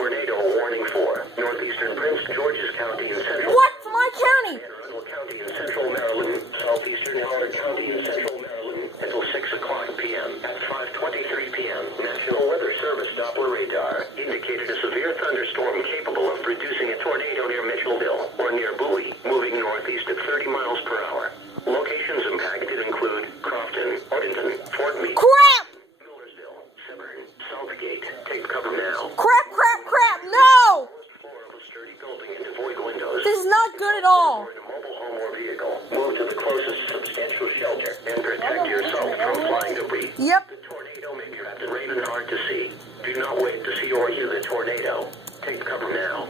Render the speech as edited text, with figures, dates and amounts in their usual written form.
tornado warning for northeastern Prince George's County and central... What? My county? Anne Arundel County and central Maryland, southeastern Howard County and central Maryland, until 6 o'clock p.m. At 5:23 p.m., National Weather Service Doppler radar indicated a severe thunderstorm capable of producing a tornado near Mitchellville or near Bowie, moving northeast at 30 miles per hour. Locations impacted include Crofton, Odenton, Fort Meade, Crap! Millersville, Severn, Southgate. Take cover now. Crap, crap, crap! No! Floor of a sturdy building and devoid windows. This is not good at all. In a mobile home or vehicle, move to the closest substantial shelter and protect yourself from flying debris. Yep. The tornado may be rapid and hard to see. Do not wait to see or hear the tornado. Take cover now.